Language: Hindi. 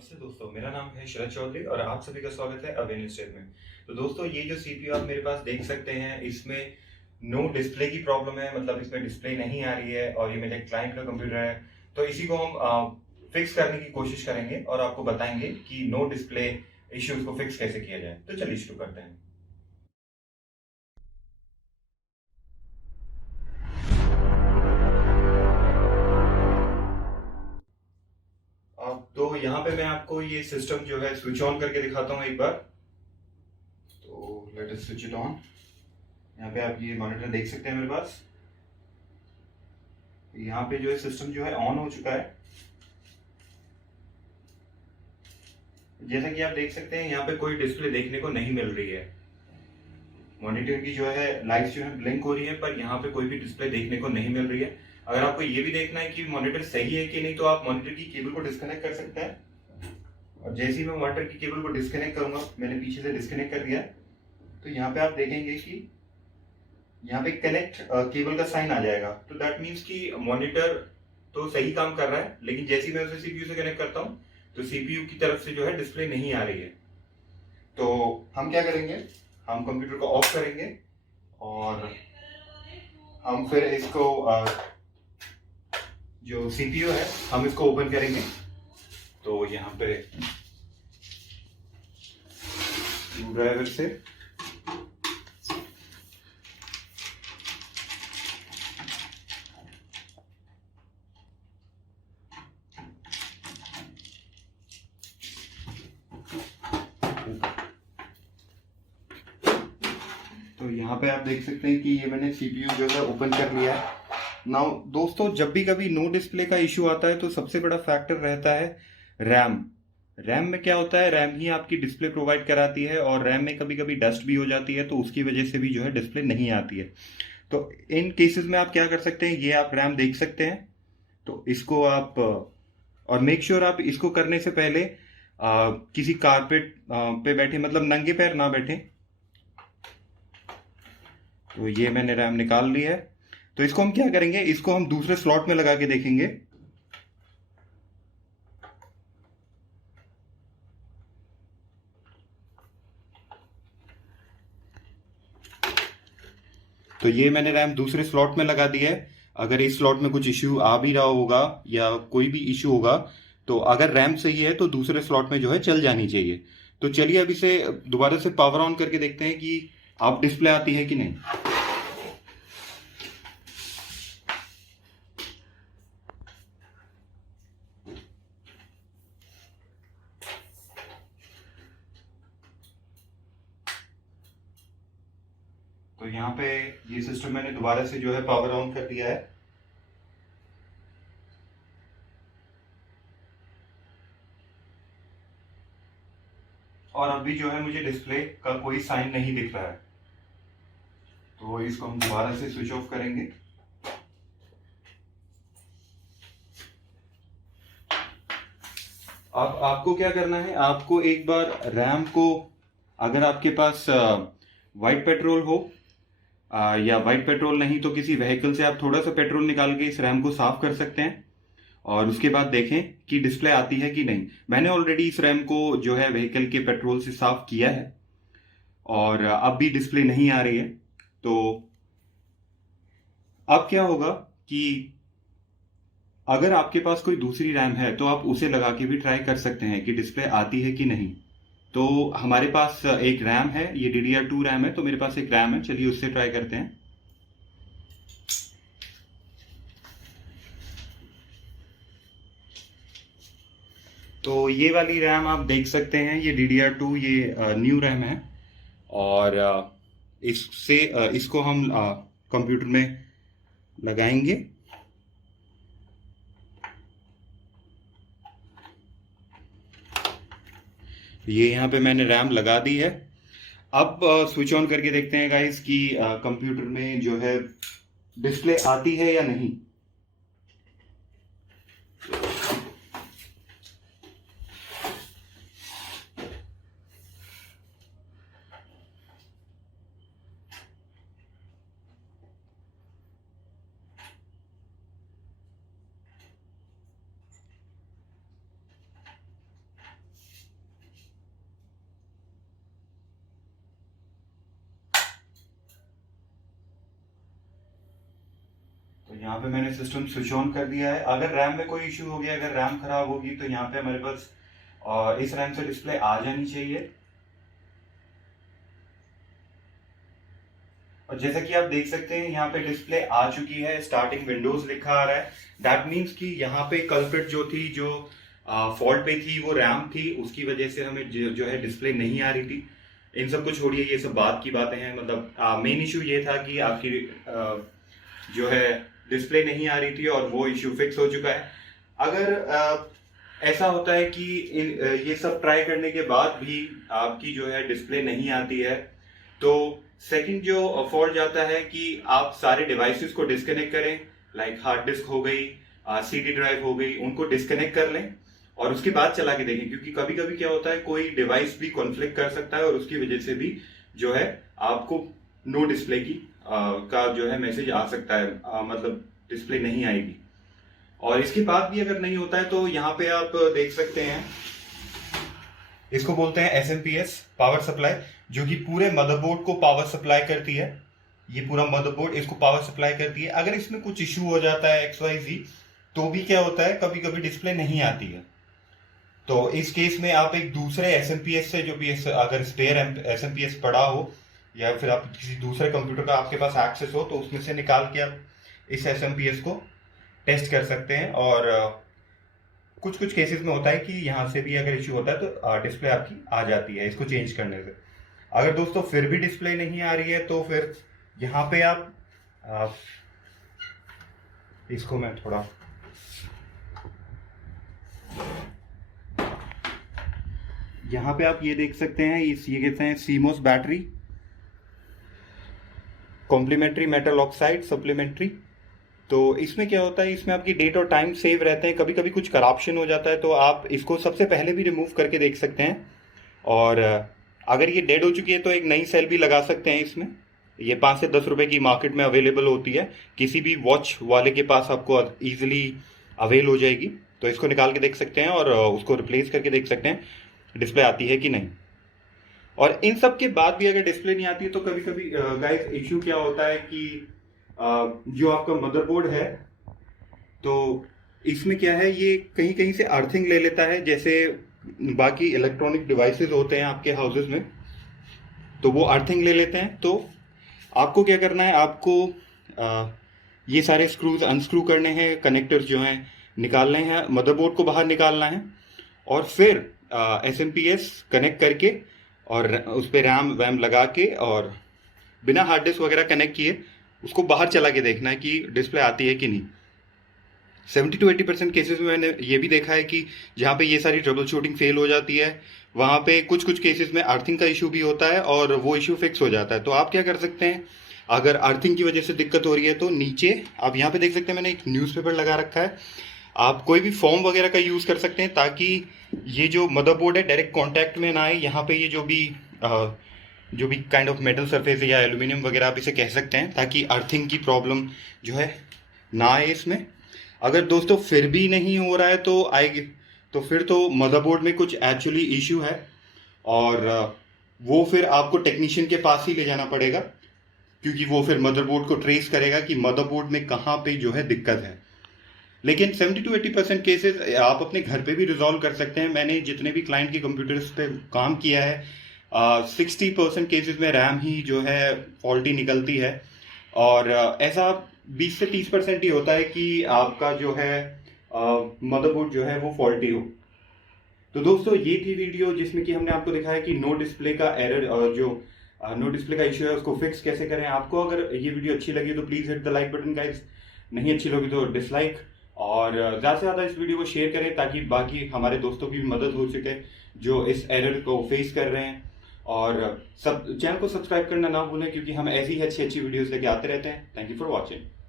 नमस्ते दोस्तों, मेरा नाम है शरद चौधरी और आप सभी का स्वागत है अवेनियस टेक में। तो दोस्तों, ये जो सीपीयू आप मेरे पास देख सकते हैं, इसमें नो डिस्प्ले की प्रॉब्लम है। मतलब इसमें डिस्प्ले नहीं आ रही है और ये मेरे क्लाइंट का कंप्यूटर है। तो इसी को हम फिक्स करने की कोशिश करेंगे और आपको बताएंगे कि नो डिस्प्ले इश्यूज को फिक्स कैसे किया जाए। तो चलिए शुरू करते हैं। अब तो यहाँ पे मैं आपको ये सिस्टम जो है स्विच ऑन करके दिखाता हूँ एक बार। तो let us switch it on. यहाँ पे आप ये मॉनिटर देख सकते हैं मेरे पास। यहाँ पे जो है सिस्टम जो है ऑन हो चुका है। जैसा कि आप देख सकते हैं, यहाँ पे कोई डिस्प्ले देखने को नहीं मिल रही है। मॉनिटर की जो है लाइट्स जो है ब्लिंक हो रही है, पर यहाँ पे कोई भी डिस्प्ले देखने को नहीं मिल रही है। अगर आपको ये भी देखना है कि मॉनिटर सही है कि नहीं, तो आप मॉनिटर की केबल को डिस्कनेक्ट कर सकते हैं। और जैसे ही मैं मॉनिटर की केबल को डिस्कनेक्ट करूंगा, मैंने पीछे से डिस्कनेक्ट कर दिया, तो यहाँ पे आप देखेंगे कि यहाँ पे कनेक्ट केबल का साइन आ जाएगा। तो दैट मीन्स कि मॉनिटर तो सही काम कर रहा है, लेकिन जैसे ही मैं उसे सीपीयू से कनेक्ट करता हूँ, तो सीपीयू की तरफ से जो है डिस्प्ले नहीं आ रही है। तो हम क्या करेंगे, हम कंप्यूटर को ऑफ करेंगे और हम फिर इसको जो सीपीयू है हम इसको ओपन करेंगे। तो यहाँ पे स्क्रू ड्राइवर से तो यहाँ पे आप देख सकते हैं कि ये मैंने सीपीयू जो है ओपन कर लिया है। नाउ दोस्तों, जब भी कभी नो डिस्प्ले का इश्यू आता है, तो सबसे बड़ा फैक्टर रहता है रैम। रैम में क्या होता है, रैम ही आपकी डिस्प्ले प्रोवाइड कराती है, और रैम में कभी कभी डस्ट भी हो जाती है, तो उसकी वजह से भी जो है डिस्प्ले नहीं आती है। तो इन केसेस में आप क्या कर सकते हैं, ये आप रैम देख सकते हैं। तो इसको आप और मेक श्योर आप इसको करने से पहले किसी कारपेट पे बैठे, मतलब नंगे पैर ना बैठे। तो ये मैंने रैम निकाल ली है। तो इसको हम क्या करेंगे, इसको हम दूसरे स्लॉट में लगा के देखेंगे। तो ये मैंने रैम दूसरे स्लॉट में लगा दी है। अगर इस स्लॉट में कुछ इश्यू आ भी रहा होगा या कोई भी इश्यू होगा, तो अगर रैम सही है तो दूसरे स्लॉट में जो है चल जानी चाहिए। तो चलिए अब इसे दोबारा से पावर ऑन करके देखते हैं कि आप डिस्प्ले आती है कि नहीं। तो यहाँ पे ये सिस्टम मैंने दोबारा से जो है पावर ऑन कर दिया है। और अभी जो है मुझे डिस्प्ले का कोई साइन नहीं दिख रहा है। तो इसको हम दोबारा से स्विच ऑफ करेंगे। अब आपको क्या करना है, आपको एक बार रैम को, अगर आपके पास वाइट पेट्रोल हो, या वाइट पेट्रोल नहीं तो किसी व्हीकल से आप थोड़ा सा पेट्रोल निकाल के इस रैम को साफ कर सकते हैं। और उसके बाद देखें कि डिस्प्ले आती है कि नहीं। मैंने ऑलरेडी इस रैम को जो है व्हीकल के पेट्रोल से साफ किया है और अब भी डिस्प्ले नहीं आ रही है। तो अब क्या होगा कि अगर आपके पास कोई दूसरी रैम है, तो आप उसे लगा के भी ट्राई कर सकते हैं कि डिस्प्ले आती है कि नहीं। तो हमारे पास एक रैम है, ये DDR2 रैम है, तो मेरे पास एक रैम है, चलिए उससे ट्राई करते हैं। तो ये वाली रैम आप देख सकते हैं, ये DDR2, ये न्यू रैम है। और इससे इसको हम कंप्यूटर में लगाएंगे। ये यहाँ पे मैंने रैम लगा दी है। अब स्विच ऑन करके देखते हैं गाइस कि कंप्यूटर में जो है डिस्प्ले आती है या नहीं। यहाँ पे मैंने सिस्टम स्विच ऑन कर दिया है। अगर रैम में कोई इशू हो गया, अगर रैम खराब होगी तो यहाँ पे हमारे पास इस रैम से डिस्प्ले आ जानी चाहिए। और जैसा कि आप देख सकते हैं यहाँ पे डिस्प्ले आ चुकी है, स्टार्टिंग विंडोज लिखा आ रहा है। दैट मीन्स कि यहाँ पे कल्प्रिट जो फॉल्ट पे थी वो रैम थी, उसकी वजह से हमें जो है डिस्प्ले नहीं आ रही थी। इन सब को छोड़िए, ये सब बात की बातें हैं। मतलब मेन इशू ये था कि आपकी जो है डिस्प्ले नहीं आ रही थी और वो इशू फिक्स हो चुका है। अगर ऐसा होता है कि ये सब ट्राई करने के बाद भी आपकी जो है डिस्प्ले नहीं आती है, तो सेकंड जो फॉल्ट जाता है कि आप सारे डिवाइसेस को डिस्कनेक्ट करें, लाइक हार्ड डिस्क हो गई, सीडी ड्राइव हो गई, उनको डिस्कनेक्ट कर लें और उसके बाद चला के देखें। क्योंकि कभी कभी क्या होता है, कोई डिवाइस भी कॉन्फ्लिक्ट कर सकता है और उसकी वजह से भी जो है आपको नो डिस्प्ले की का जो है मैसेज आ सकता है, मतलब डिस्प्ले नहीं आएगी। और इसके बाद भी अगर नहीं होता है तो यहाँ पे आप देख सकते हैं, इसको बोलते हैं SMP पावर सप्लाई, जो कि पूरे मदरबोर्ड को पावर सप्लाई करती है। ये पूरा मदरबोर्ड इसको पावर सप्लाई करती है। अगर इसमें कुछ इश्यू हो जाता है XYZ, तो भी क्या होता है, कभी कभी डिस्प्ले नहीं आती है। तो इस केस में आप एक दूसरे SMP से, जो भी अगर स्पेयर SMP पड़ा हो या फिर आप किसी दूसरे कंप्यूटर का आपके पास एक्सेस हो, तो उसमें से निकाल के आप इस SMP को टेस्ट कर सकते हैं। और कुछ कुछ केसेस में होता है कि यहाँ से भी अगर इश्यू होता है तो डिस्प्ले आपकी आ जाती है इसको चेंज करने से। अगर दोस्तों फिर भी डिस्प्ले नहीं आ रही है तो फिर यहाँ पे आप इसको मैं थोड़ा यहाँ पे आप ये देख सकते हैं, ये कहते हैं CMOS battery complementary metal oxide supplementary. तो इसमें क्या होता है, इसमें आपकी डेट और टाइम सेव रहते हैं। कभी कभी कुछ करप्शन हो जाता है तो आप इसको सबसे पहले भी रिमूव करके देख सकते हैं। और अगर ये डेड हो चुकी है तो एक नई सेल भी लगा सकते हैं इसमें। ये 5 से 10 रुपए की मार्केट में अवेलेबल होती है, किसी भी वॉच वाले के पास आपको ईजिली अवेल हो जाएगी। तो इसको निकाल के देख सकते हैं और उसको रिप्लेस करके देख सकते हैं डिस्प्ले आती है कि नहीं। और इन सब के बाद भी अगर डिस्प्ले नहीं आती है तो कभी कभी गाइस इश्यू क्या होता है कि जो आपका मदरबोर्ड है, तो इसमें क्या है, ये कहीं कहीं से अर्थिंग ले लेता है। जैसे बाकी इलेक्ट्रॉनिक डिवाइसेस होते हैं आपके हाउसेस में, तो वो अर्थिंग ले लेते हैं। तो आपको क्या करना है, आपको ये सारे स्क्रूज अनस्क्रू करने हैं, कनेक्टर्स जो हैं निकालने हैं, मदरबोर्ड को बाहर निकालना है और फिर SMP कनेक्ट करके और उस पर रैम वैम लगा के और बिना हार्ड डिस्क वगैरह कनेक्ट किए उसको बाहर चला के देखना है कि डिस्प्ले आती है कि नहीं। 70 to 80% केसेस में मैंने ये भी देखा है कि जहाँ पे ये सारी ट्रबल शूटिंग फेल हो जाती है, वहाँ पे कुछ कुछ केसेस में अर्थिंग का इशू भी होता है और वो इशू फिक्स हो जाता है। तो आप क्या कर सकते हैं, अगर अर्थिंग की वजह से दिक्कत हो रही है तो नीचे आप यहाँ पे देख सकते हैं, मैंने एक न्यूज़पेपर लगा रखा है। आप कोई भी फॉर्म वगैरह का यूज़ कर सकते हैं ताकि ये जो मदरबोर्ड है डायरेक्ट कॉन्टैक्ट में ना आए। यहाँ पे ये जो भी काइंड ऑफ मेटल सरफेस या एल्यूमिनियम वगैरह आप इसे कह सकते हैं, ताकि अर्थिंग की प्रॉब्लम जो है ना आए इसमें। अगर दोस्तों फिर भी नहीं हो रहा है तो आएगी, तो फिर तो मदरबोर्ड में कुछ एक्चुअली इशू है और वो फिर आपको टेक्नीशियन के पास ही ले जाना पड़ेगा, क्योंकि वो फिर मदरबोर्ड को ट्रेस करेगा कि मदरबोर्ड में कहाँ पे जो है दिक्कत है। लेकिन 70 to 80% केसेस आप अपने घर पे भी रिजॉल्व कर सकते हैं। मैंने जितने भी क्लाइंट के कंप्यूटर्स पे काम किया है, 60% केसेस में रैम ही जो है फॉल्टी निकलती है और ऐसा 20 से 30% ही होता है कि आपका जो है मदरबोर्ड जो है वो फॉल्टी हो। तो दोस्तों ये थी वीडियो जिसमें कि हमने आपको दिखाया कि नो डिस्प्ले का एरर और जो नो डिस्प्ले का इशू है उसको फिक्स कैसे करें। आपको अगर ये वीडियो अच्छी लगी तो please hit the like button guys, नहीं अच्छी लगी तो डिसलाइक, और ज़्यादा से ज़्यादा इस वीडियो को शेयर करें ताकि बाकी हमारे दोस्तों की भी मदद हो सके जो इस एरर को फेस कर रहे हैं। और सब चैनल को सब्सक्राइब करना ना भूलें, क्योंकि हम ऐसी ही अच्छी अच्छी वीडियोस लेके आते रहते हैं। Thank you for watching.